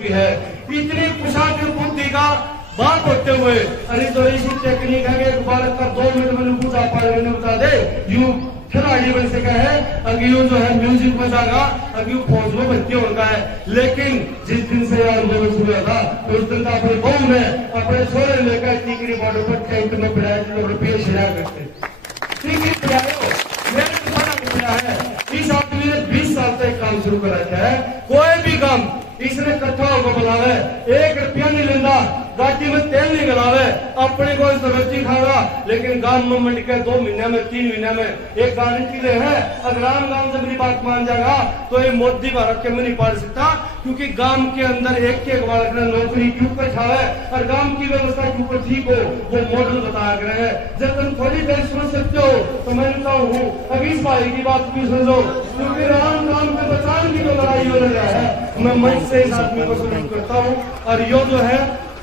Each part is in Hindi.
भी है। इतनी कुशाग्र बुद्धि का बात होते हुए अरे तो ऐसी टेक्निक है कि एक बालक का 2 मिनट में पूजा पाठ में बता दे यू खिलाड़ी बन सका है। अगर यू जो है म्यूजिक बजागा, अगर यू फौज में भर्ती होगा है। लेकिन जिस दिन से यह आंदोलन शुरू हुआ था उस दिन का अपने बहू ने अपने छोरे लेकर टीकरी बॉर्डर पर टेंट में बिठाया, लोग रुपये छिड़ा करते टीकरी बिठाओ। मैंने मना किया है। इस आदमी ने 20 साल तक काम शुरू कर रखा है। कोई भी काम इसने इकट्ठा होकर बुलावे, 1 रुपया नहीं लेता, गाड़ी में तेल नहीं गलावे, अपने को सब्जी खाएगा। लेकिन गांव में मंड के 2 महीने में 3 महीने में एक गारंटी ले है। अगर आम गांव से मेरी बात मान जाएगा तो ये मोदी भारत के में नहीं पाल सकता, क्योंकि गांव के अंदर एक बालक ने नौकरी क्यों कर छावे और गांव की व्यवस्था क्यों कर ठीक हो, वो मॉडल बताया गया है। जब तुम थोड़ी देर सुन सकते हो तो मैं कहता हूँ अभी इस भाई की बात भी सुन लो, क्योंकि राम नाम के बचाने की जो लड़ाई हो रहा है मैं मन से इस आदमी को सलूट करता हूँ। और यो जो है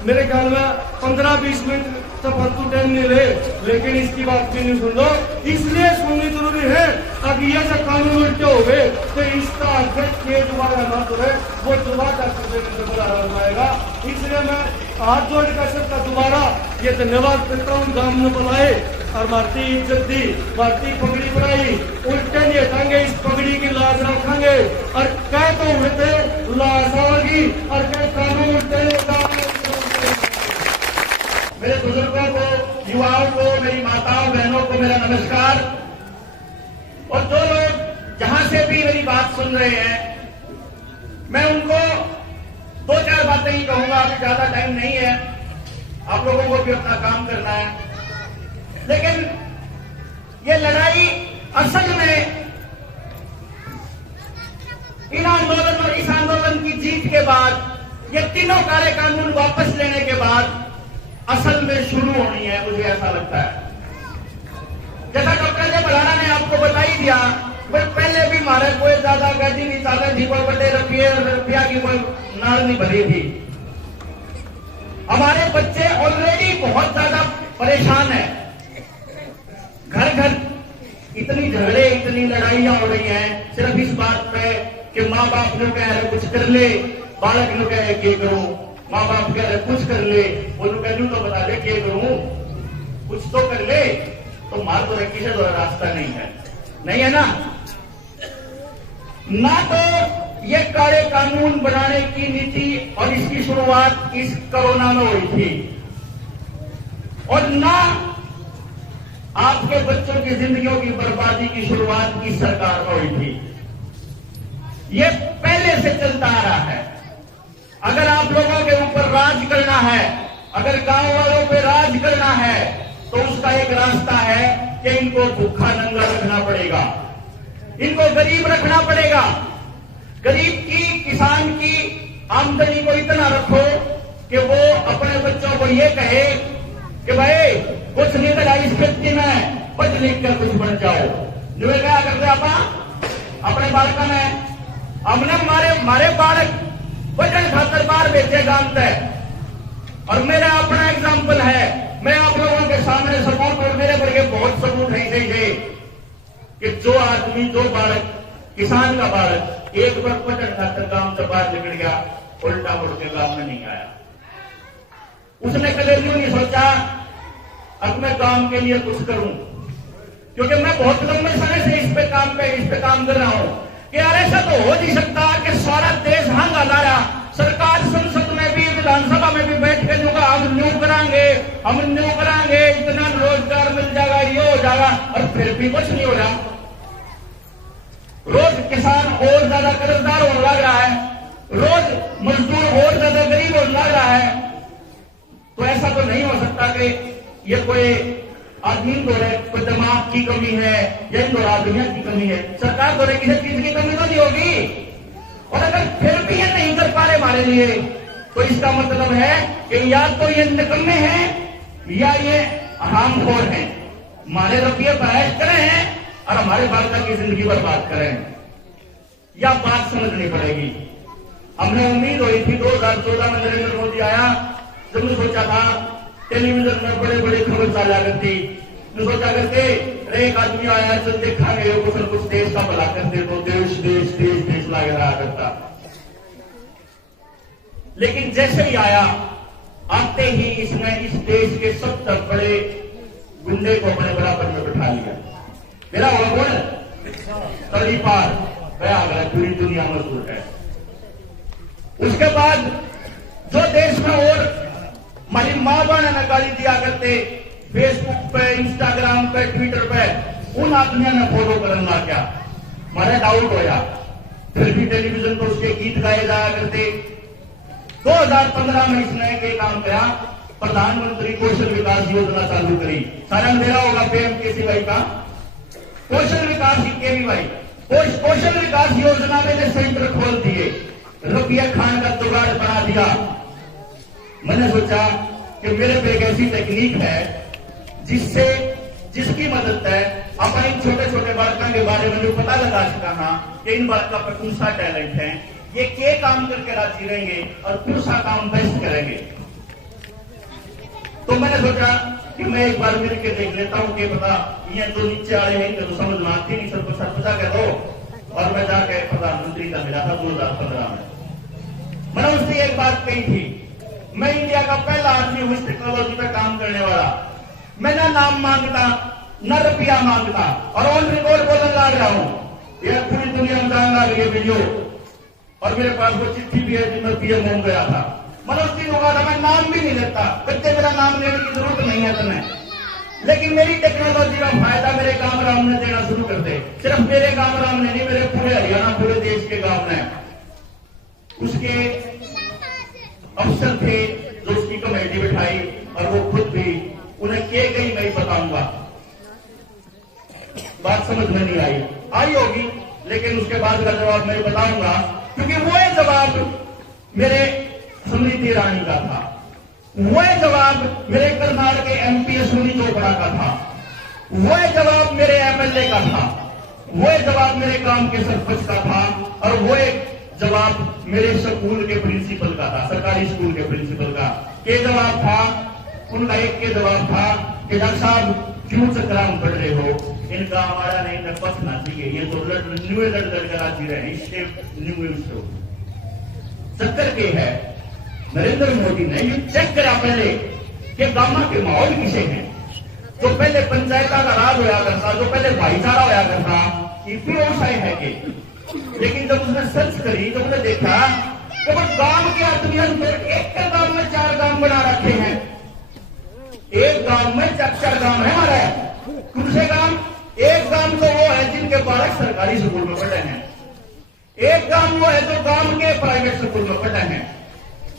मेरे ख्याल में 15-20 मिनट तो फालतू टाइम नहीं ले, लेकिन इसकी बात भी नहीं सुन लो, इसलिए सुननी जरूरी है। अब ये जो कानून उल्टे हो गए तो इसका अध्यक्ष ये दोबारा ना करे, वो दोबारा आएगा। इसलिए मैं हाथ जोड़कर सबका दोबारा ये धन्यवाद करता हूँ। गांव में बुलाए और भारतीय इज्जत दी, भारतीय पगड़ी बनाई, उल्टे नहीं हटाएंगे, इस पगड़ी की लाज रखेंगे। और कह तो हुए थे लाज होगी और कह कानून उल्टे। मेरे बुजुर्गों को, युवाओं को, मेरी माताओं बहनों को मेरा नमस्कार। और जो लोग जहां से भी मेरी बात सुन रहे हैं, मैं उनको 2-4 बातें ही कहूंगा, अभी ज्यादा टाइम नहीं है, आप लोगों को भी अपना काम करना है। लेकिन ये लड़ाई असल में इन आंदोलन और इस आंदोलन की जीत के बाद, ये तीनों काले कानून वापस लेने के बाद असल में शुरू होनी है, मुझे ऐसा लगता है। जैसा डॉक्टर ने बढ़ाना ने आपको बता ही दिया, वह पहले भी हमारे कोई ज्यादा गाड़ी नहीं चाले थी, कोई बड़े रुपया की कोई नाड़ नहीं भरी थी। हमारे बच्चे ऑलरेडी बहुत ज्यादा परेशान है। घर घर इतनी झगड़े, इतनी लड़ाइयां हो रही हैं सिर्फ इस बात पे कि माँ बाप ने कह रहे कुछ कर ले, बालक ने कह रहे करूं, माँ बाप कह रहे कुछ कर ले, वो कहूं तो बता दे क्या करूं, कुछ तो कर ले। तो मार तो रखी से रास्ता नहीं है ना। ना तो ये काले कानून बनाने की नीति और इसकी शुरुआत इस कोरोना में हुई थी, और ना आपके बच्चों की जिंदगियों की बर्बादी की शुरुआत इस सरकार में हुई थी। ये पहले से चलता आ रहा है। अगर आप लोगों के ऊपर राज करना है, अगर गांव वालों पे राज करना है, तो उसका एक रास्ता है कि इनको भूखा नंगा रखना पड़ेगा, इनको गरीब रखना पड़ेगा। गरीब की, किसान की आमदनी को इतना रखो कि वो अपने बच्चों को ये कहे कि भाई कुछ नहीं करा इस व्यक्ति में, पढ़ लिख कर कुछ बन जाओ। जो क्या करते आप अपने बालका में, हमने मारे बालक वजन खातर बाहर बेचे जानते हैं। और मेरा अपना एग्जाम्पल है, मैं आप लोगों के सामने सबूत, और मेरे वर्गे बहुत सबूत ऐसे ही कि जो आदमी, जो बालक, किसान का बालक एक बार वजन खातर काम से बाहर निकल गया, उल्टा मुड़ के काम में नहीं आया। उसने कभी यूं नहीं सोचा अब मैं काम के लिए कुछ करूं, क्योंकि मैं बहुत लंबे समय से इस पे काम कर रहा हूं कि यार ऐसा तो हो नहीं सकता कि सारा देश हंगा ला रहा, सरकार संसद में भी, विधानसभा में भी बैठ के दूंगा, हम न्यू कराएंगे, इतना रोजगार मिल जाएगा, ये हो जाएगा, और फिर भी कुछ नहीं हो रहा। रोज किसान और ज्यादा कर्जदार होने लग रहा है, रोज मजदूर और ज्यादा गरीब होने लग रहा है। तो ऐसा तो नहीं हो सकता कि ये कोई आदमी द्वारा कोई दिमाग की कमी है या इन द्वारा आदमियों की कमी है, सरकार द्वारा किसी चीज की कमी तो नहीं होगी। और अगर फिर भी ये नहीं कर पा रहे हमारे लिए, तो इसका मतलब है कि या तो ये निकम्मे हैं या ये हरामखोर हैं, हमारे रुपये बहस करे हैं और हमारे बालका की जिंदगी बर्बाद करें। या बात समझनी पड़ेगी। हमने उम्मीद हुई थी 2014 में नरेंद्र मोदी आया, जब सोचा था टेलीविजन में बड़े बड़े खबर चला करती, सोचा करके एक आदमी आया चल देखा गए कुछ देश का भला करते, तो देश देश देश देश लग रहा करता। लेकिन जैसे ही आया, आते ही इसने इस देश के सबसे बड़े गुंडे को अपने बराबर में बिठा लिया। मेरा हुआ कौन तड़ी पार गया अगर पूरी दुनिया मशहूर है। उसके बाद जो देश में और हमारी माँ बहन ने गाली दिया करते फेसबुक पे, इंस्टाग्राम पे, ट्विटर पे, उन आदमियों ने फॉलो करना क्या हमारा डाउट होया। फिर भी टेलीविजन पर उसके गीत गाए जाया करते। 2015 में इसने एक काम किया, प्रधानमंत्री कौशल विकास योजना चालू करी। सारा अंधेरा होगा पीएमकेसीवाई का कौशल विकास केवीवाई कौशल विकास योजना में ने सेंटर खोल दिए, रुपया खान का जुगाड़ बना दिया। मैंने सोचा कि मेरे पे एक ऐसी टेक्निक है जिसकी मदद है अपन इन छोटे छोटे बालकों के बारे में जो पता लगा सका हाँ कि इन बालकों पर कौन सा टैलेंट है, ये क्या काम करके राजी रहेंगे और कौन सा काम बेस्ट करेंगे। तो मैंने सोचा कि मैं एक बार मिल के देख लेता हूं कि पता ये तो नीचे वाले हैं तो समझ में आती नहीं, सबको सब पता कह दो। और मैं जाके प्रधानमंत्री का मिला था 2015 में। मैंने उससे एक बात कही थी, मैं इंडिया का पहला आदमी हूं इस टेक्नोलॉजी पे काम करने वाला। मैं ना नाम मांगता न रुपया मांगता और ऑन रिकॉर्ड बोलने लग रहा हूं, यह पूरी दुनिया में जाने लग रही है वीडियो। और मेरे पास वो चिट्ठी भी है जिसमें पीएम हो गया था। मनोज सिंह होगा था, मैं नाम भी नहीं लेता, बच्चे मेरा नाम लेने की जरूरत नहीं है तुम्हें, लेकिन मेरी टेक्नोलॉजी का फायदा मेरे गांव राम ने देना शुरू कर दे। सिर्फ मेरे गांव राम ने नहीं, मेरे पूरे हरियाणा पूरे देश के गांव ने। उसके अफसर थे जो उसकी कमेटी बिठाई और वो खुद भी उन्हें के गई नहीं बताऊंगा, बात समझ में नहीं आई होगी, लेकिन उसके बाद का जवाब मैं बताऊंगा क्योंकि वो जवाब मेरे स्मृति ईरानी का था, वो जवाब मेरे करनाल के एमपी सुनी चोपड़ा का था, वो जवाब मेरे एमएलए का था, वो जवाब मेरे गांव के सरपंच का था और वो जवाब मेरे स्कूल के प्रिंसिपल का था, सरकारी स्कूल के प्रिंसिपल का। के जवाब था उनका, एक के जवाब था कि डॉक्टर साहब क्यों चक्राम पढ़ रहे हो, इनका हमारा नहीं न पसना चाहिए, ये तो लड़ कर आती रहे। इससे चक्कर के है नरेंद्र मोदी ने ये चेक करा पहले कि गांव के माहौल किसे हैं। जो पहले पंचायत का राज होया करता, जो पहले भाईचारा होया करता, ये व्यवसाय है कि, लेकिन जब उसने सर्च करी तो उसने देखा कि वो गांव के आदमियों ने एक गांव में 4 गांव बना रखे हैं, एक गांव में 4 गांव है हमारे। कौन से गांव? एक गांव तो वो है जिनके बालक सरकारी स्कूल में पढ़े हैं, एक गांव वो है जो गांव के प्राइवेट स्कूल में पढ़े हैं,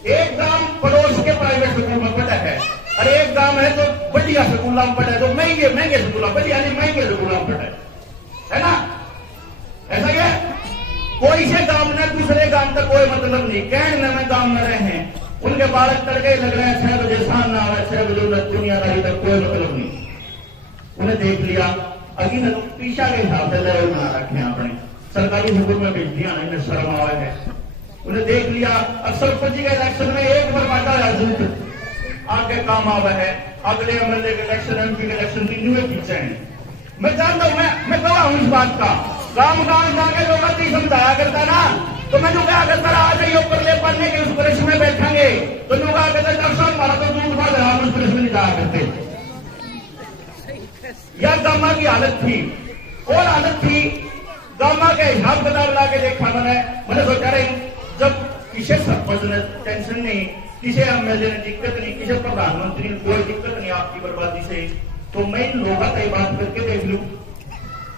एक गांव पड़ोस के प्राइवेट स्कूल में पढ़ा है और एक गांव है जो बढ़िया स्कूल में पढ़ा है, जो महंगे स्कूल में बढ़िया नहीं महंगे स्कूल में पढ़ा है ना। ऐसा क्या कोई से गांव ने दूसरे गांव तक कोई मतलब नहीं, कहने में गांव में रहे हैं, उनके बालक तड़के लग रहे हैं 6 बजे शाम ना आए 6 बजे दुनियादारी तक कोई मतलब नहीं। उन्हें देख लिया अभी ने तो पीछा के हिसाब से लेवल बना रखे हैं अपने सरकारी स्कूल में भेज दिया, इन्हें शर्म आया है। उन्हें देख लिया अक्सर सरपंच के इलेक्शन में एक बर्बादा राजूत आगे काम आवा है, अगले एमएलए के इलेक्शन एमपी के इलेक्शन की न्यू पीछे हैं। मैं जानता हूं, मैं गवाह हूं इस बात का। गांव गांव जाके लोग नहीं समझाया करता ना, तो मैं कहा करता आ जाइए ऊपर ले पढ़ने के उस पुलिस में बैठेंगे, तो लोग कहा करता डॉक्टर साहब हमारा तो दूध भर रहा उस पुलिस में नहीं जाया करते। यह गामा की हालत थी और हालत थी गामा के हिसाब किताब ला के देखा मैंने सोचा रहे जब किसी सरपंच ने टेंशन नहीं, किसी एमएलए ने दिक्कत नहीं, किसी प्रधानमंत्री ने कोई दिक्कत नहीं आपकी बर्बादी से, तो मैं इन लोगों से बात करके देख लूं।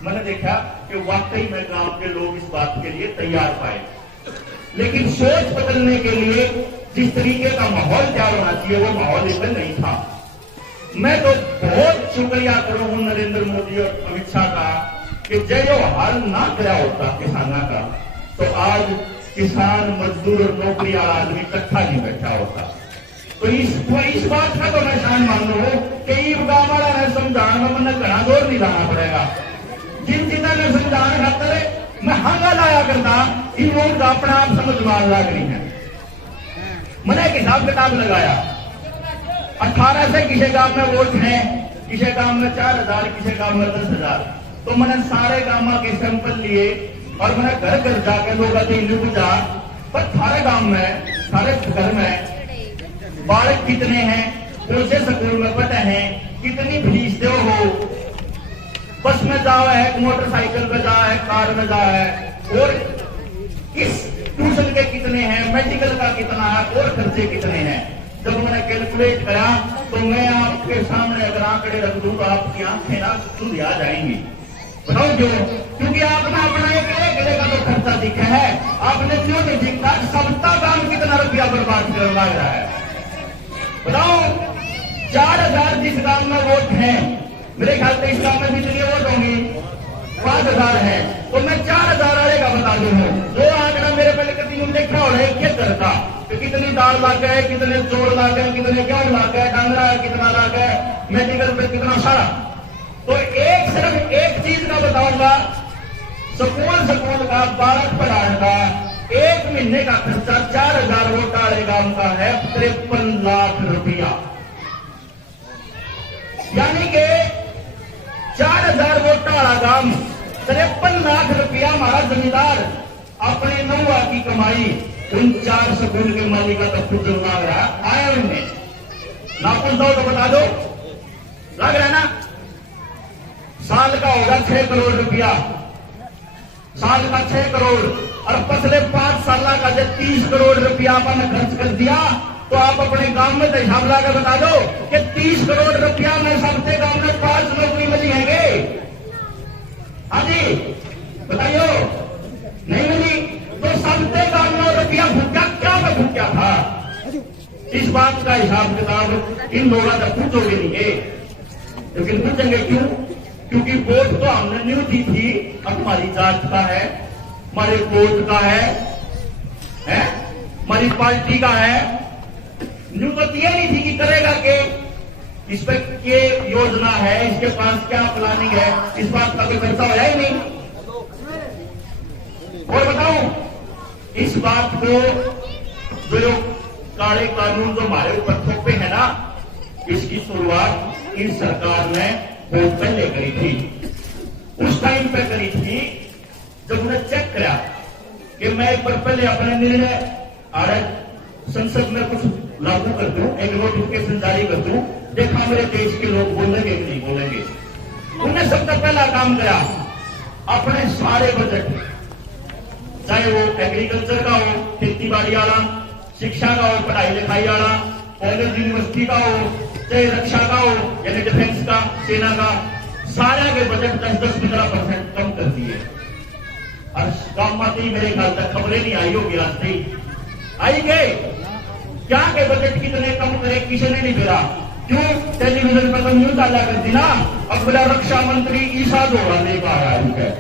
मैंने देखा कि वाकई में गांव के लोग इस बात के लिए तैयार पाए, लेकिन सोच बदलने के लिए जिस तरीके का माहौल तैयार होना चाहिए वो माहौल इसमें नहीं था। मैं तो बहुत शुक्रिया करूं नरेंद्र मोदी और अमित शाह का कि जो हाल ना किया होता किसानों का, तो आज किसान मजदूर और नौकरी वाला आदमी इकट्ठा नहीं बैठा होता। तो इस बात का तो मैं शान मान लू कि गांव वाला है समझाने में मैंने घना जोर नहीं लाना पड़ेगा। जिन चीजों ने समझाने खातर मैं हंगा लाया करता, इन लोगों का अपना आप समझ मान लग रही है। मैंने एक हिसाब किताब लगाया, 18 से किसी गांव में वोट है, किसी गांव में 4000, किसी गांव में 10,000। तो मैंने सारे गांव के सैंपल लिए और मैंने घर घर जाके लोग पूछा पर थारे गांव में सारे घर में बालक कितने हैं, कौन से स्कूल में पढ़ते हैं, कितनी फीस दो हो, बस में जाओ है, मोटरसाइकिल में जाओ है, कार में जाओ है, और इस ट्यूशन के कितने हैं, मेडिकल का कितना है, और खर्चे कितने हैं। जब मैंने कैलकुलेट करा तो मैं आपके सामने अगर आंकड़े रख दूं तो आपकी आंखें ना सुंधिया जाएंगी। बताओ क्यों? क्योंकि आपने अपना एक किले का तो खर्चा दिखा है, आपने क्यों नहीं दिखता सबका काम कितना रुपया बर्बाद करने लग रहा है। बताओ 4000 जिस गांव में वोट है, मेरे ख्याल से इस गांव में जितनी वोट होंगी 5000 है, तो मैं 4000 वाले का बता दूं। जो आंकड़ा मेरे पहले कभी देखा हो रहा है क्या करता, तो कितनी दाल लाके है, कितने चोर लाके, कितने गेहूं लाके, डांगरा कितना लाके, मेडिकल पे कितना सारा। तो एक सिर्फ एक चीज का बताऊंगा, स्कूल का बालक पढ़ाने का 1 महीने का खर्चा 4000 वोट वाले गांव का है 53 लाख रुपया। यानी कि 4000 वोट वाला गांव 53 लाख रुपया हमारा जमींदार अपने नौवा की कमाई उन 4 स्कूल के मालिक का तो खुद लग रहा आया उनमें ना पूछ दो तो बता दो, लग रहा है ना। साल का होगा 6 करोड़ रुपया, साल का 6 करोड़, और पिछले 5 साल का जब 30 करोड़ रुपया आपने खर्च कर दिया, तो आप अपने गांव में तो हिसाब लगा बता दो कि 30 करोड़ रुपया में सबसे गांव में 5 नौकरी मिली है। हाँ जी बताइयो, नहीं मिली तो सबसे गांव में रुपया भूखा क्या में भूखा था। इस बात का हिसाब किताब इन लोगों तक पूछोगे नहीं है, लेकिन पूछेंगे क्यों? क्योंकि वोट तो हमने न्यू दी थी, अब हमारी जात का है, हमारे वोट का है, हमारी पार्टी का है। न्यू तो ये नहीं थी कि करेगा के इस पर ये योजना है, इसके पास क्या प्लानिंग है, इस बात का कोई चर्चा हो ही नहीं। और बताऊं इस बात को, जो काले कानून जो हमारे ऊपर थोपे है ना, इसकी शुरुआत इस सरकार ने बहुत पहले करी थी। उस टाइम पे करी थी जब उन्हें चेक करा कि मैं एक बार पहले अपना निर्णय आरक्षण संसद में कुछ लागू कर दूं, एक नोटिफिकेशन जारी कर दूं, देखा मेरे देश के लोग बोलेंगे कि नहीं बोलेंगे। उन्होंने सबसे पहला काम किया, अपने सारे बजट, चाहे वो एग्रीकल्चर का हो, खेती बाड़ी वाला, शिक्षा का हो, पढ़ाई लिखाई वाला, कॉलेज यूनिवर्सिटी का हो, चाहे रक्षा का हो यानी डिफेंस का, सेना का, सारे के बजट 10-15% कम कर दिए। और काम माती मेरे ख्याल तक खबरें नहीं आई होगी, आज तक आई गए क्या के बजट कितने कम करे, किसी ने नहीं गिरा। क्यों? टेलीविजन पर तो न्यूज डाला करती ना, अब बोला रक्षा मंत्री ईसा जोड़ा ले पा रहा है,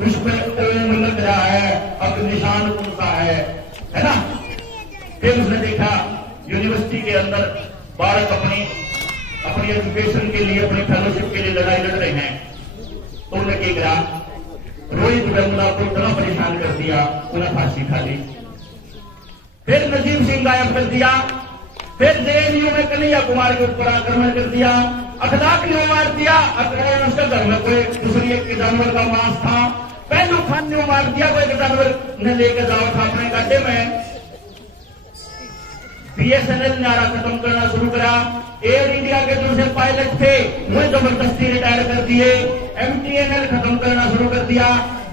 उसमें ओम लग रहा है, अब निशान कौन सा है ना। फिर उसने देखा यूनिवर्सिटी के अंदर बालक अपनी एजुकेशन के लिए, अपनी फेलोशिप के लिए लड़ाई लड़ रहे हैं, तो उन्हें क्या करा, रोहित वेमुला को इतना परेशान कर दिया, उन्हें फांसी खा ली। फिर नजीम सिंह गायब कर दिया, फिर जेएनयू में कन्हैया कुमार के ऊपर आक्रमण कर दिया, अखलाक ने मार दिया, अखलाक उसके घर में कोई दूसरी एक जानवर का मांस था, पहलू खान ने मार दिया, कोई जानवर ने लेकर जाओ था अपने गड्ढे में। बीएसएनएल नारा खत्म करना शुरू करा, एयर इंडिया के जो से पायलट थे वो जबरदस्ती रिटायर कर दिए, एमटीएनएल खत्म करना शुरू कर दिया,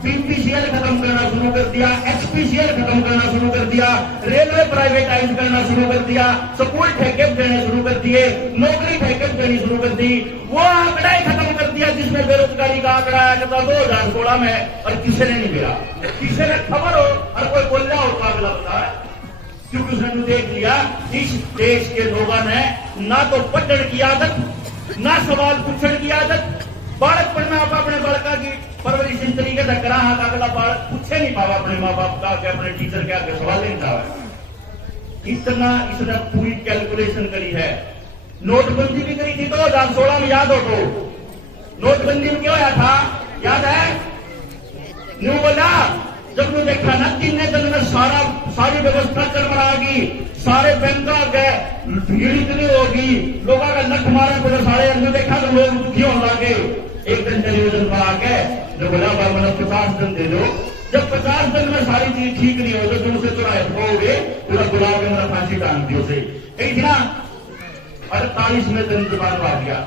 बीपीसीएल खत्म करना शुरू कर दिया, एचपीसीएल खत्म करना शुरू कर दिया, रेलवे प्राइवेटाइज करना शुरू कर दिया, स्कूल ठेके देने शुरू कर दिए, नौकरी ठेके देनी शुरू कर दी। वो आंकड़ा ही खत्म कर दिया जिसमें बेरोजगारी का आंकड़ा आया था 2016 में, और किसी ने नहीं गिरा, किसी ने खबर हो और कोई बोल रहा हो काबिल होता है, क्योंकि उसने देख लिया इस देश के लोगों ने ना तो पढ़ने की आदत, ना सवाल पूछने की आदत। बालक पढ़ना आप अपने बालका की परवरिश इस तरीके से करा, अगला बालक पूछे नहीं पावा अपने माँ बाप का, क्या अपने टीचर क्या सवाल नहीं था। इतना इसने पूरी कैलकुलेशन करी है। नोटबंदी भी करी थी 2016 में, याद हो तो नोटबंदी में क्या होया था, याद है? न्यू बोला जब वो देखा ना 3 दिन में सारी व्यवस्था चरमरागी, सारे बैंक आ गए, भीड़ इतनी होगी, लोगों का लख मारे बोले सारे अंदर, देखा तो लोग दुखी होने लगे। एक दिन टेलीविजन पर आके जो बोला मैंने 50 दिन दे दो, जब 50 दिन में सारी चीज ठीक नहीं हो तो तुम उसे चुराए खोगे, पूरा गुलाब के मेरा फांसी टांग दी उसे, कही थी ना। 48वें दिन जुबान आ गया,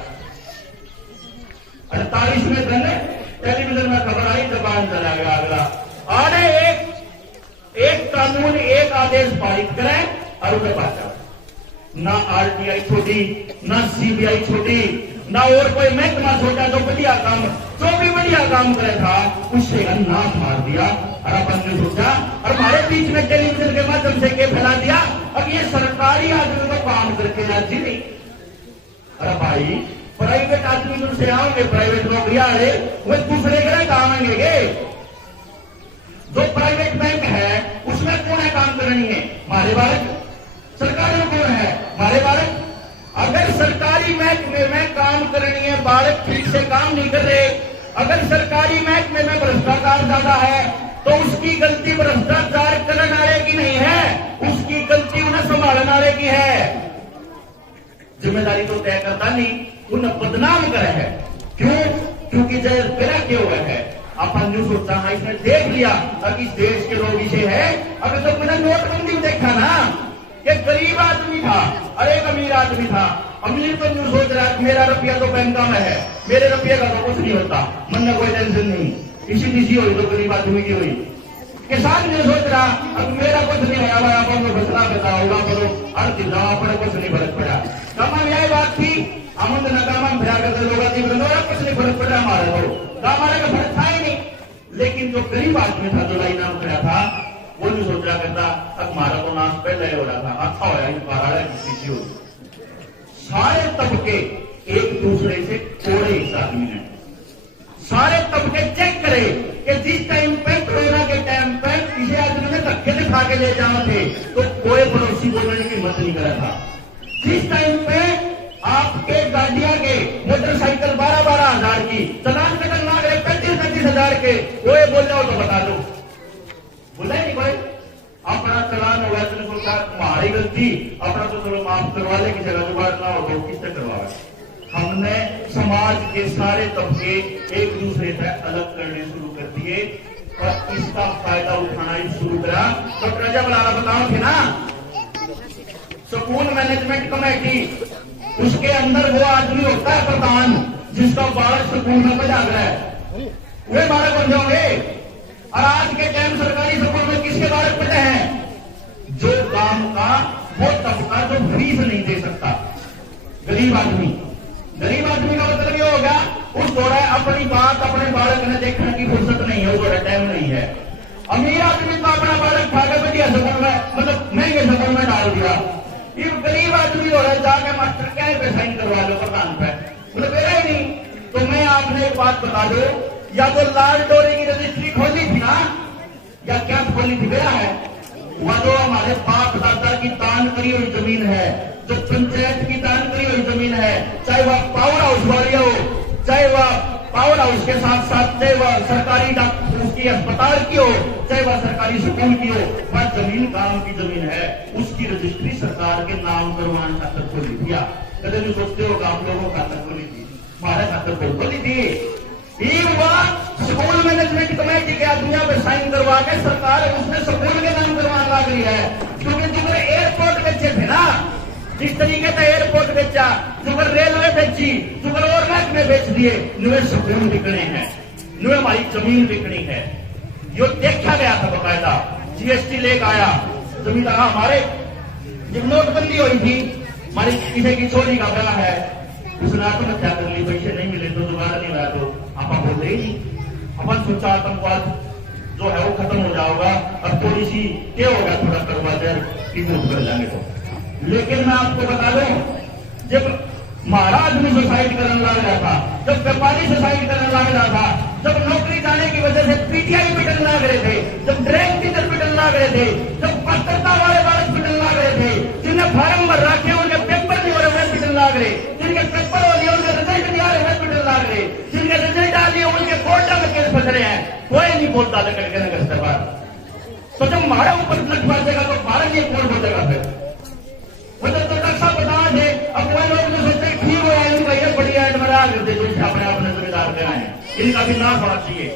48वें दिन टेलीविजन में खबर आई, जबान चला गया अगला। अरे एक कानून, एक आदेश पारित करें और उसे बात ना आरटीआई छोटी, ना सीबीआई छोटी, ना और कोई महकमा छोटा जो बढ़िया काम, जो भी बढ़िया काम करे था उससे नाश मार दिया। और अपन ने सोचा और हमारे बीच में टेलीविजन के माध्यम से के फैला दिया, अब ये सरकारी आदमी को काम करके राजी नहीं। अरे भाई प्राइवेट आदमी तुमसे आओगे, प्राइवेट नौकरियां अरे वो दूसरे के काम आएंगे। जो प्राइवेट बैंक है उसमें कौन है काम करनी है, हमारे बालक। सरकारी में कौन है, हमारे बालक। अगर सरकारी महकमे में काम करनी है, बालक ठीक से काम नहीं कर रहे, अगर सरकारी महकमे में भ्रष्टाचार ज्यादा है तो उसकी गलती भ्रष्टाचार करने वाले की नहीं है, उसकी गलती उन्हें संभालने वाले की है। जिम्मेदारी तो तय करता नहीं, उन्हें बदनाम करे है। क्यों? क्योंकि जय मेरा क्यों हुआ है, अपन जो सोचता है इसने देख लिया अब इस देश के लोग इसे है। अगर तो मैंने नोटबंदी में देखा ना कि गरीब आदमी था और एक अमीर आदमी था। अमीर तो न्यू सोच रहा है मेरा रुपया तो बैंक में है, मेरे रुपये का तो कुछ नहीं होता, मन में कोई टेंशन नहीं, इसी हुई तो गरीब आदमी की हुई। किसान ने सोच रहा अब मेरा कुछ नहीं होया भाई, अपन को फसला बेटा होगा करो अर्थ जाओ पर कुछ नहीं फर्क पड़ा। कामा यह बात थी अमन नकामा भया करते लोग कुछ नहीं फर्क पड़ा हमारे को, हमारे का फर्क था ही नहीं। लेकिन जो गरीब आदमी था, जो लाई नाम खड़ा था, वो नहीं सोच रहा करता अब हमारा तो नाश पहले हो रहा था, अच्छा होया किसी हो। सारे तबके एक दूसरे से कोड़े इस आदमी ने, सारे तबके चेक करे कि जिस टाइम पे कोरोना के टाइम पे किसी आदमी ने धक्के दिखा के ले जाना थे तो कोई पड़ोसी बोलने की हिम्मत नहीं करा था। जिस टाइम पे आपके गाड़ियां के मोटरसाइकिल 12-12 हजार की चलान कटन ना गए 35-35 हजार के, कोई बोल जाओ तो बता दो, बोला नहीं कोई। अपना चलान होगा तो सोचा तुम्हारी गलती, अपना तो चलो माफ करवा ले, किसी का जुगाड़ ना हो तो किससे करवा। हमने समाज के सारे तबके एक दूसरे से अलग करने शुरू कर दिए और इसका फायदा उठाना ही शुरू करा। डॉक्टर रजा बलाला बताओ थे ना, स्कूल मैनेजमेंट कमेटी, उसके अंदर वो आदमी होता है प्रधान जिसका बालक स्कूल में पढ़ा रहा है, वे बालक बन जाओगे। और आज के टाइम सरकारी स्कूल में किसके बालक पढ़े हैं? जो काम का वो तबका जो फीस नहीं दे सकता, गरीब आदमी। गरीब आदमी का मतलब ये होगा उस दौरा अपनी बात अपने बालक ने देखने की फुर्सत नहीं है, वो टाइम नहीं है। अमीर आदमी तो अपना बालक भागे बढ़िया स्कूल में, मतलब महंगे स्कूल में डाल दिया। ये गरीब आदमी हो रहा है जाके मास्टर क्या पे साइन करवा लो प्रधान पे, मतलब मेरा ही नहीं। तो मैं आपने एक बात बता दो, या तो लाल डोरे की रजिस्ट्री खोली थी ना, या क्या खोली थी मेरा है, वह जो हमारे बाप दादा की दान करी हुई जमीन है, जो पंचायत की दान करी हुई जमीन है, चाहे वह पावर हाउस वाली हो, चाहे वह पावर हाउस के साथ साथ चाहे वह सरकारी उसकी अस्पताल की हो, चाहे वह सरकारी स्कूल की हो, वह जमीन गांव की जमीन है, उसकी रजिस्ट्री सरकार के नाम करवाने खातर खोली दिया। कदम नहीं सोचते हो गांव लोगों खातर खोली थी, हमारे खातर खोली थी। स्कूल मैनेजमेंट कमेटी के आदमियों पे साइन करवा के सरकार उसने स्कूल के नाम करवाने लग रही है। क्योंकि जिन्होंने एयरपोर्ट बेचे थे ना, जिस तरीके से एयरपोर्ट बेचा, जुगर रेलवे बेची, जुगर और महकमे बेच दिए, नुए स्कूल बिकने हैं, नुए हमारी जमीन बिकनी है। जो देखा गया था बकायदा, जीएसटी लेकर आया जमीन। हमारे जब नोटबंदी हुई थी, हमारी किसी की चोरी का ब्याह है, उसने आत्महत्या कर ली, पैसे नहीं मिले तो दोबारा नहीं आया तो अपन बोलते ही नहीं। अपन सोचा आतंकवाद जो है वो खत्म हो जाएगा, अब थोड़ी सी क्या होगा, थोड़ा करवाजर की मुक्त कर जाने को। लेकिन मैं आपको बता दूं, जब महाराज में सुसाइड करने लग रहा था, जब व्यापारी सुसाइड करने लग रहा था, जब नौकरी जाने की वजह से पीटीआई पिटन लग रहे थे, जब ड्राइंग टीचर पिटन लग रहे थे, जब पत्रता वाले बालक पिटन लग रहे थे, जिन्हें फार्म भर रखे उनके पेपर नहीं हो रहे हुए पिटन लग रहे, जिनके पेपर हो रहे उनके रिजल्ट नहीं आ रहे हुए पिटन लग रहे, जिनके रिजल्ट आ रही है उनके कोर्टा में केस फंस रहे हैं, कोई नहीं बोलता था करके नगर सरकार। तो जब हमारे ऊपर लट बांधेगा तो भारत ये कौन बोलेगा फिर? मतलब तो रक्षा प्रधान है, अब वही लोग जो सोचते ठीक हो इनका ये बढ़िया एडमरा करते जो अपने अपने जिम्मेदार पे आए, इनका भी नाश होना चाहिए।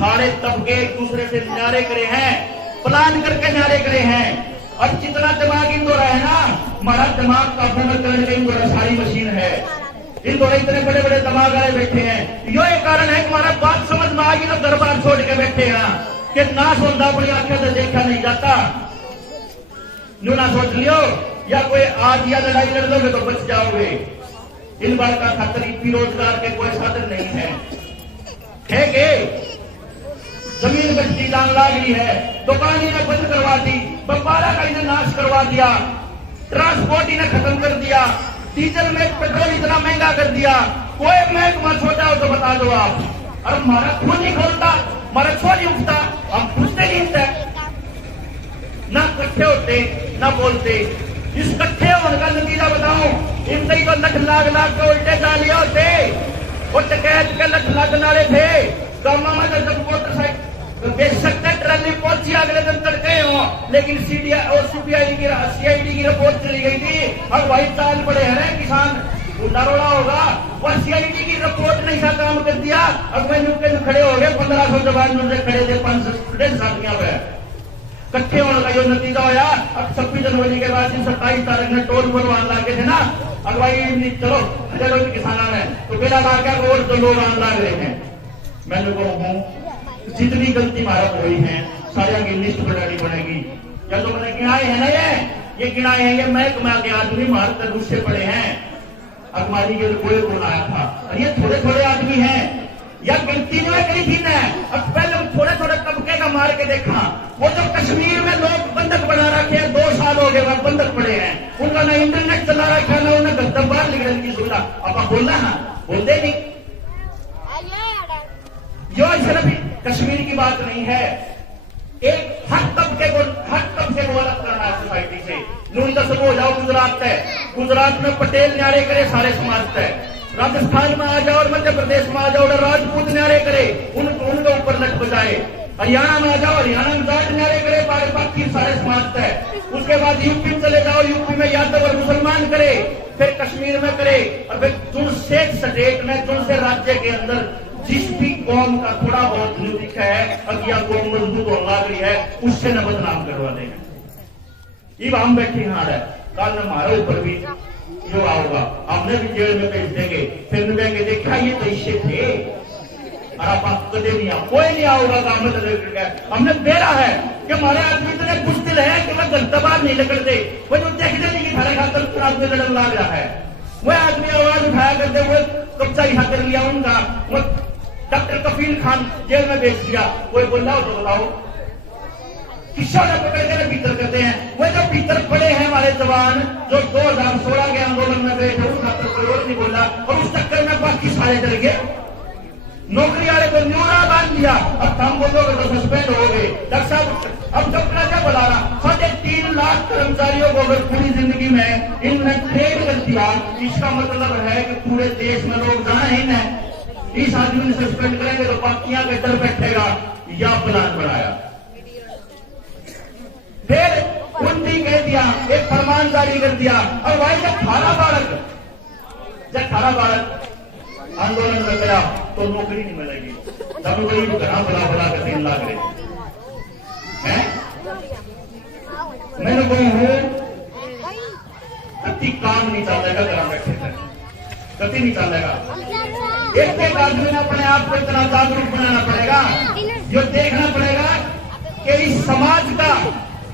सारे तबके एक दूसरे से न्यारे करे हैं, प्लान करके न्यारे करे हैं। और जितना दिमाग इंदौरा है ना, हमारा दिमाग का पूर्ण करने के इंदौरा सारी मशीन है। इंदौरा इतने बड़े बड़े दिमाग वाले बैठे हैं। यो एक कारण है कि हमारा बात समझ में आ गई तो घर बार छोड़ के बैठे हैं कि नाश होता अपनी आंखें से देखा नहीं जाता। यूं ना सोच लियो या कोई आज या लड़ाई लड़ लोगे तो बच जाओगे। इन बार का खतरी रोजगार के कोई साधन नहीं है कि जमीन बचती दान लाग रही है, दुकान इन्हें बंद करवा दी, बंबारा का इन्हें नाश करवा दिया, ट्रांसपोर्ट इन्हें खत्म कर दिया, डीजल में पेट्रोल इतना महंगा कर दिया। कोई महकमा छोटा हो तो बता दो आप। और हमारा खून नहीं खोलता, हमारा छो नहीं उठता, हम पूछते नहीं उठते, ना इकट्ठे होते ना बोलते। इस इकट्ठे होने का नतीजा बताऊं, इनसे ही तो लठ लाग के उल्टे डालिया होते, वो टकैत के लठ लागने वाले थे। गाँव में जब मोटरसाइकिल बेच सकते ट्रैली पहुंची अगले दिन तड़के हो, लेकिन सीडीआई और सीबीआई की सीआईडी की रिपोर्ट चली गई थी। और वही चाल पड़े हैं किसान उदारोड़ा होगा, और सीआईडी की रिपोर्ट नहीं सा काम कर दिया। अब मैं नुक्के खड़े हो गए, 1500 जवान मुझे खड़े थे 500 स्टूडेंट साथियों पे। इकट्ठे होने का जो नतीजा होया, अब 26 जनवरी के बाद 27 तारीख में टोल बनवान लागे थे ना, अगवाई चलो चलो किसाना में तो बेला लाके और तो लोग आन लाग रहे हैं। मैंने कहूँ जितनी गलती भारत हुई है सारिया की लिस्ट बनानी पड़ेगी। या तो मैंने गिनाए हैं ना, ये गिनाए हैं, ये महकमा के आदमी भारत तक उससे पड़े हैं। अखबारी के कोई कौन आया था, और ये थोड़े थोड़े आदमी हैं, या गिनती में करी थी ना। अब पहले थोड़े थोड़े तबके का मार के देखा, वो जो कश्मीर में लोग बंधक बना रखे हैं, 2 साल हो गए वह बंधक पड़े हैं, उनका ना इंटरनेट चला रखा है ना उन्हें घर बाहर निकलने की सुविधा। अब बोलना है, बोलते नहीं। यो सिर्फ कश्मीर की बात नहीं है, एक हर तबके को अलग करना है सोसाइटी से। न्यूनतम सब हो जाओ गुजरात है, गुजरात में पटेल न्यारे करे सारे समाज है, राजस्थान में आ जाओ और मध्य प्रदेश में आ जाओ और राजपूत न्यारे करे उनके ऊपर लट बजाए, हरियाणा में आ जाओ हरियाणा में जाट न्यारे करे बाकी सारे समाज है। उसके बाद यूपी में चले जाओ, यूपी में यादव और मुसलमान करे, फिर कश्मीर में करे, और फिर जुन से स्टेट में जुन से राज्य के अंदर जिस भी कौम का थोड़ा बहुत न्यूदिक है, अगिया कौम मजबूत और लागरी है, उससे न बदनाम करवा देंगे। ये हम बैठे यहाँ है, कल हमारे ऊपर भी जो आओगा हमने भी जेल में भेज देंगे, फिर मिलेंगे देखा ये तो इससे थे, और आप कदे नहीं आओ, कोई नहीं आओगा तो हमने बेरा है कि हमारे आदमी इतने बुजदिल है कि वह गंतबार नहीं लगते, वो जो देखते नहीं कि हमारे खातर आदमी लड़न लग रहा है, वह आदमी आवाज उठाया करते हुए कब्जा यहाँ कर लिया उनका। डॉक्टर कफील खान जेल में भेज दिया, कोई बोल रहा हो तो बताओ, किस्सा पकड़ कर भीतर करते हैं। वो जो भीतर पड़े हैं हमारे जवान जो 2016 के आंदोलन में बैठे, उस खातर कोई और नहीं बोला, और उस चक्कर में बाकी सारे चले गए। नौकरी वाले को न्यूरा बांध दिया, अब हम बोलोगे तो सस्पेंड हो गए। डॉक्टर साहब अब डॉक्टर क्या बुला रहा, 3.5 लाख कर्मचारियों को अगर पूरी जिंदगी में इनने ट्रेन कर दिया, इसका मतलब है कि पूरे देश में लोग जाना ही नहीं, इस आदमी ने सस्पेंड करेंगे तो बाकियां का डर बैठेगा, या प्लान बनाया। फिर उन्होंने कह दिया, एक फरमान जारी कर दिया, और भाई जब 18 बालक आंदोलन में गया तो नौकरी नहीं मिलेगी, तब वही घना बड़ा कर 3 लाख रहे हैं। मैंने कहूँ कति काम नहीं चलेगा, घर बैठे थे कति नहीं चलेगा। एक आदमी ने अपने आप को इतना जागरूक बनाना पड़ेगा, जो देखना पड़ेगा कि इस समाज का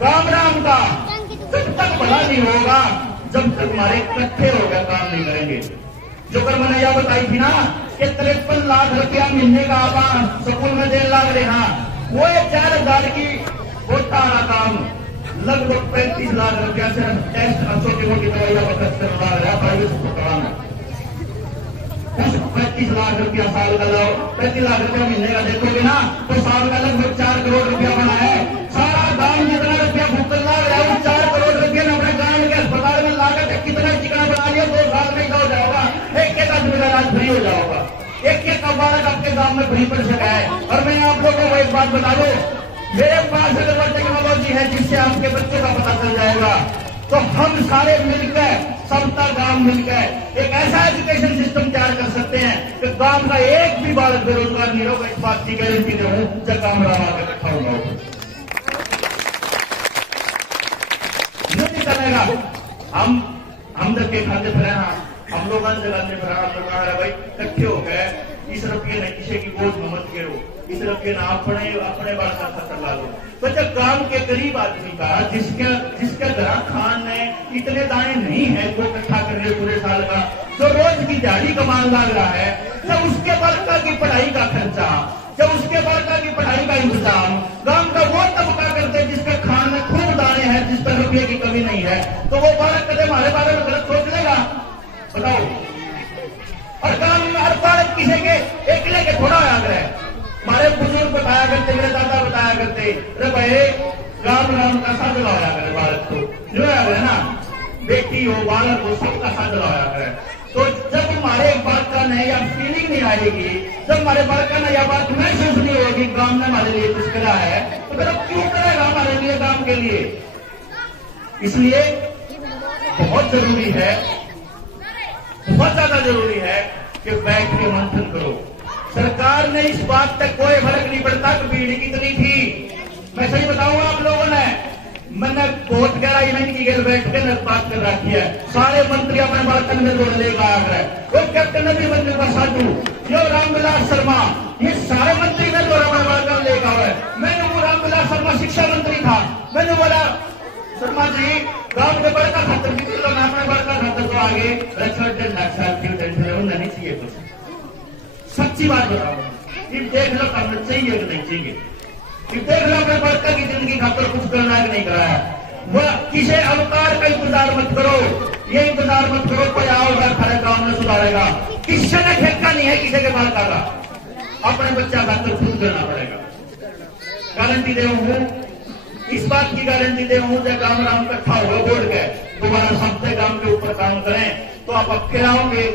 राम राम का जब तक भला नहीं होगा, जब तक हमारे इकट्ठे होकर काम नहीं करेंगे। जो कर मैंने यह बताई थी ना कि 53 लाख रुपया महीने का आप स्कूल में देने लग रहे हैं, वो 4000 की होता रहा काम लगभग 35 लाख रुपया से टेस्ट छोटी मोटी दवाइयां खर्च कर रहा है प्राइवेट अस्पताल में। 35 लाख रुपया साल का लो, 35 लाख रुपया महीने का देखोगे ना तो साल का लगभग 4 करोड़ रुपया बना है। सारा गांव जितना रुपया भुगतन लग रहा है, 4 करोड़ रुपया ने अपने गांव के अस्पताल में लागत कितना चिकना बना लिया, 2 साल में हो जाएगा, एक आदमी का इलाज फ्री हो जाएगा, एक बालक आपके गांव में फ्री पड़ सका है। और मैं आप लोगों को एक बात बता दूं, मेरे पास अगर टेक्नोलॉजी है जिससे आपके बच्चों का पता चल जाएगा तो हम सारे मिलकर, सबका गांव मिलकर एक ऐसा एजुकेशन सिस्टम तैयार कर सकते हैं कि गांव का एक भी बालक बेरोजगार नहीं होगा। इस बात की गारंटी दे हूं जब गांव राम इकट्ठा होगा। नहीं चलेगा हम धक्के खाते फिर हम लोग जगाने फिर भाई इकट्ठे हो गए, इस रुपये ने किसी की गोद में मत गिरो, इस रुपये ने अपने बाल का खतर ला लो। तो जब गांव के गरीब आदमी का जिसके घर खान ने इतने दाने नहीं है वो इकट्ठा कर रहे पूरे साल का, जो रोज की दिहाड़ी कमान लग रहा है, जब उसके बालका की पढ़ाई का खर्चा, जब उसके बालका की पढ़ाई का इंतजाम गांव का वो तबका करते जिसके खान में खूब दाने हैं, जिस पर रुपये की कमी नहीं है, तो वो बालक कदम हमारे बारे में गलत सोच लेगा? बताओ। और गांव में हर बालक किसी के एकले के थोड़ा आया करे। हमारे बुजुर्ग बताया करते, मेरे दादा बताया करते, अरे भाई राम राम का साथ लगाया करे बालक को, जो है ना, बेटी हो बालक हो सबका साथ लगाया करे। तो जब हमारे बालक का नया या फीलिंग नहीं आएगी, जब हमारे बालक का नया बात महसूस नहीं होगी गांव ने हमारे लिए कुछ करा है, तो फिर क्यों करेगा हमारे लिए, गांव के लिए? इसलिए बहुत जरूरी है, बहुत ज्यादा जरूरी है कि बैठ के मंथन करो। सरकार ने इस बात तक कोई फर्क नहीं पड़ता कि भीड़ कितनी थी। मैं सही बताऊंगा आप लोगों ने, मैंने बहुत गहराई में इनकी घर बैठ के बात कर रखी है। सारे मंत्री अपने बालकन में जोड़ लेकर आ गए, वो कैप्टन नबी मंत्री का साधु, यो रामविलास शर्मा, ये सारे मंत्री ने जोड़ अपने बालकन लेकर आए। मैंने वो रामविलास शर्मा शिक्षा मंत्री था, मैंने बोला शर्मा जी गांव के बड़का खतर भी तो मैं अपने बड़का खतर तो आगे नहीं चाहिए कुछ। सच्ची बात बताओ, ये देख लो करना चाहिए कि नहीं चाहिए, ये देख लो अपने बड़का की जिंदगी खातर कुछ करना है कि नहीं कराया। वह किसी अवतार का इंतजार मत करो, ये इंतजार मत करो कोई आओगा खड़े गांव में सुधारेगा। किसी ने ठेका नहीं है किसी के बालका का, अपने बच्चा खातर खुद करना पड़ेगा। गारंटी दे हूं, इस बात की गारंटी दे हूं, जब गांव राम इकट्ठा होगा बोल के दोबारा सबसे गांव के ऊपर काम करें तो आप अक्के आओगे।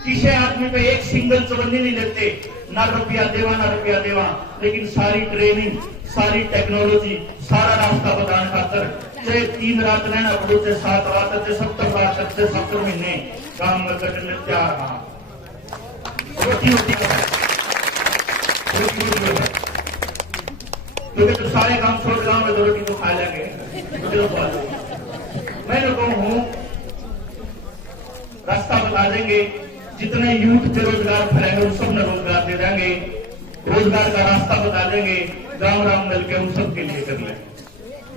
किसी आदमी पे एक सिंगल चवन्नी नहीं लेते, ना रुपया देवा, लेकिन सारी ट्रेनिंग, सारी टेक्नोलॉजी, सारा रास्ता बताने खातर चाहे 3 रात रहना पड़ो, चाहे 7 रात, चाहे 70 रात, चाहे 70 महीने काम में करने तैयार रहा। रोटी क्योंकि तो सारे काम छोड़ गांव में रोटी तो खा लेंगे। मैं लोगों हूं रास्ता बता देंगे, जितने यूथ बेरोजगार फैलेंगे उन सब ने रोजगार दे देंगे, रोजगार का रास्ता बता देंगे, गांव राम मिलकर उन सब के लिए कर ले।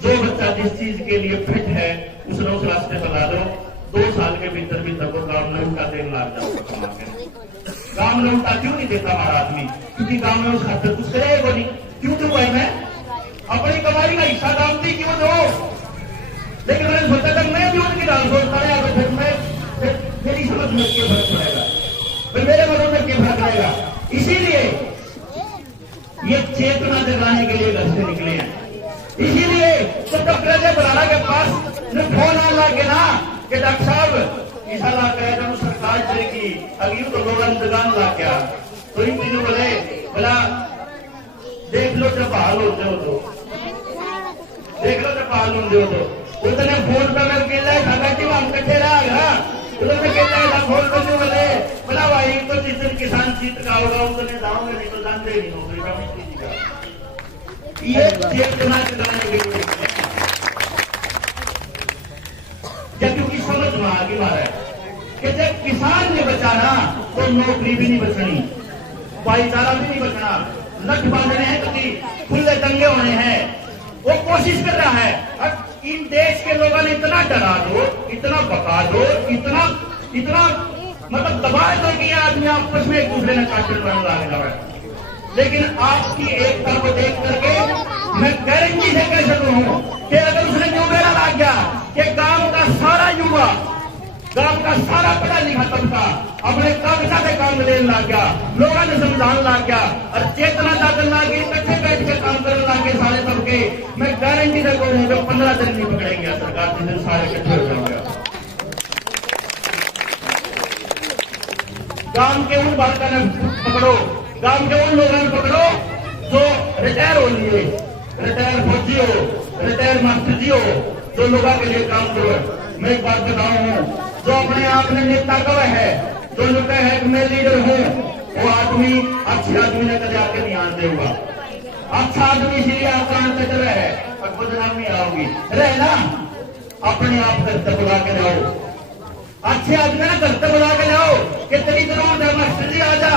जो बच्चा जिस चीज के लिए फिट है उसने उस रास्ते बता दो, 2 साल के भीतर वो गांव में उनका 3 लाख जाओगे कमा के। गांव में उनका क्यों नहीं देता हमारा आदमी? क्योंकि गांव में उस खातर कुछ करेगा नहीं। क्यों दूं भाई मैं अपनी कमाई का हिस्सा डालती क्यों दो? लेकिन मैंने सोचा जब मैं भी उनकी डाल सोचता है फिर मैं मेरी समझ में क्यों फर्क पड़ेगा, फिर मेरे मदद में क्यों फर्क पड़ेगा? इसीलिए ये चेतना जगाने के लिए घर से निकले हैं। इसीलिए तो डॉक्टर अजय बराड़ा के पास फोन आने लगे ना कि डॉक्टर साहब इस ला गया जब सरकार चलेगी अभी तो लोग इंतजाम ला गया, तो इन तीनों बोला देख लो जब हाल हो जाओ तो देख लो जब हाल हो जाओ तो उतने फोन पे मैं कहला था हम कट्ठे रहा उन्होंने कहला फोन करने वाले बोला भाई तो जिस दिन किसान जीत का होगा उतने जाओगे, नहीं तो जानते ही नौकरी का ये चेतना जगाने के लिए क्योंकि समझ में आगे बात है कि जब किसान ने बचाना तो नौकरी भी नहीं बचनी, भाईचारा भी नहीं बचना, नट बांधने हैं क्योंकि खुले दंगे होने हैं। वो कोशिश कर रहा है अब इन देश के लोगों ने इतना डरा दो, इतना बका दो, इतना मतलब दबा दो कि आदमी आपस में एक दूसरे ने काटने लग रहा है। लेकिन आपकी एकता को देख करके मैं गारंटी से कह सकता हूं कि अगर उसने जो मेरा लाग गया कि गांव का सारा युवा, गांव का सारा पढ़ा लिखा तबका अपने कागजा के काम में लेने लग गया, लोगों ने समझाने लग गया और चेतना जागने लगी, इकट्ठे बैठ के काम करने लगे सारे तबके, मैं गारंटी से कहूंगा 15 दिन नहीं पकड़ेंगे सरकार, जिस दिन सारे इकट्ठे हो जाएंगे। गांव के उन बालका ने पकड़ो, गांव के उन लोगों ने पकड़ो जो रिटायर हो लिए, रिटायर फौजी हो, रिटायर मास्टर जी हो, जो लोगों के लिए काम करो। मैं एक बात बताऊं हूं, जो अपने आप में नेता कवे है, जो लोग है कि मैं लीडर हूं, वो आदमी अच्छे आदमी ने कभी आके नहीं आते हुआ। अच्छा आदमी इसलिए आपका अंत चल रहा है और बदनामी आओगी रहे ना, अपने आप करते बुला के लाओ। अच्छे आदमी ना करते बुला के लाओ कि तेरी जरूरत है, मास्टर जी आजा,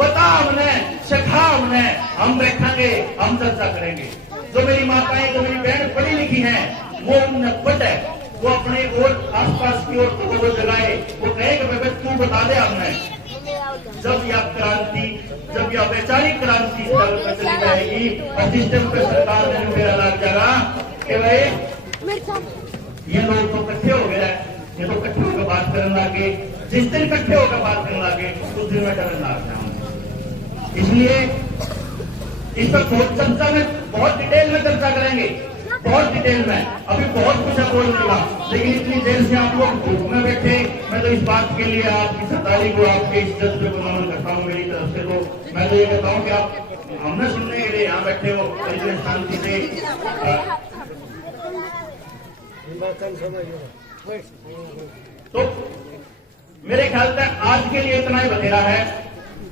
बता हमने, सिखा हमने, हम बैठेंगे, हम चर्चा करेंगे। जो मेरी माताएं, जो मेरी बहन पढ़ी लिखी हैं, वो नब्बत है, वो अपने और आसपास की ओर को जगाए, वो कहेगा बेबे तू बता दे हमने। जब यह क्रांति, जब यह वैचारिक क्रांति चली जाएगी और सिस्टम पे सरकार ने मेरा लाग जाएगा कि भाई ये लोग तो इकट्ठे हो गए, ये तो इकट्ठे होकर बात करने लगे, जिस दिन इकट्ठे होकर बात करने लगे उस दिन मैं डरने लग जाऊंगा। इसलिए इस पर बहुत चर्चा में, बहुत डिटेल में चर्चा करेंगे, बहुत डिटेल में। अभी बहुत कुछ है बोलने का, लेकिन इतनी देर से आप लोग धूप में बैठे, मैं तो इस बात के लिए आपकी सरदारी को, आपके इस जज्बे को नमन करता हूँ मेरी तरफ से। तो मैं तो ये कहता हूँ कि आप हमने सुनने के लिए यहाँ बैठे हो, इतने शांति से। तो मेरे ख्याल से आज के लिए इतना ही बतेरा है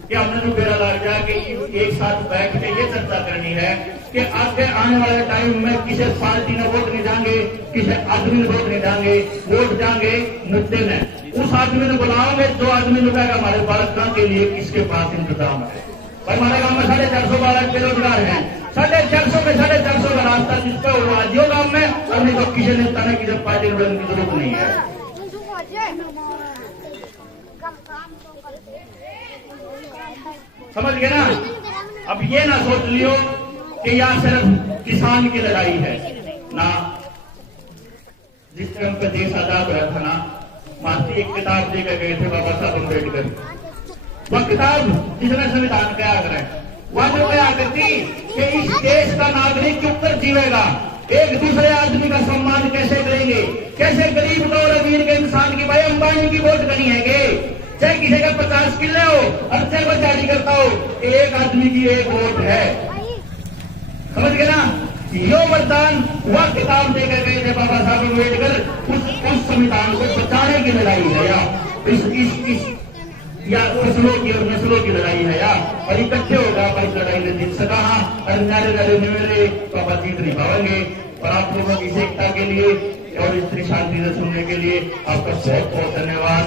कि हमने जो बेरा लग जाए कि एक साथ बैठ के ये चर्चा करनी है कि आगे आने वाले टाइम में किसी पार्टी ने वोट नहीं देंगे, किसी आदमी ने वोट नहीं देंगे, वोट देंगे मुद्दे में। उस आदमी ने बुलाओगे जो आदमी ने कहेगा हमारे बालक के लिए किसके पास इंतजाम है। भाई हमारे गांव में 450 बालक बेरोजगार हैं, 450 में 450 का रास्ता जिसका वो आज हो गांव में, और नहीं तो किसी नेता ने किसी पार्टी में की जरूरत नहीं है। समझ गए ना? अब ये ना सोच लियो कि यह सिर्फ किसान की लड़ाई है ना। जिस टाइम पे देश आजाद हुआ था ना, मास्टर एक किताब देकर गए थे बाबा साहब अम्बेडकर। वह किताब जिसने संविधान क्या करें, वह जो क्या करती कि इस देश का नागरिक चुप कर जीवेगा, एक दूसरे आदमी का सम्मान कैसे करेंगे, कैसे गरीब का और अमीर के इंसान की, भाई अंबानी की वोट करनी है कि चाहे किसी का 50 किले हो और चाहे वो जारी करता हो, एक आदमी की एक वोट है। समझ गए ना? यो वरदान वह किताब देकर गए थे बाबा साहब अम्बेडकर। उस संविधान को बचाने की लड़ाई है या या फसलों की और नस्लों की लड़ाई है या, और इकट्ठे होगा पर इस लड़ाई में जीत सका। और नारे नारे मेरे बाबा जीत नहीं पाएंगे। और आप लोगों की एकता के लिए और इतनी शांति से सुनने के लिए आपका बहुत बहुत धन्यवाद।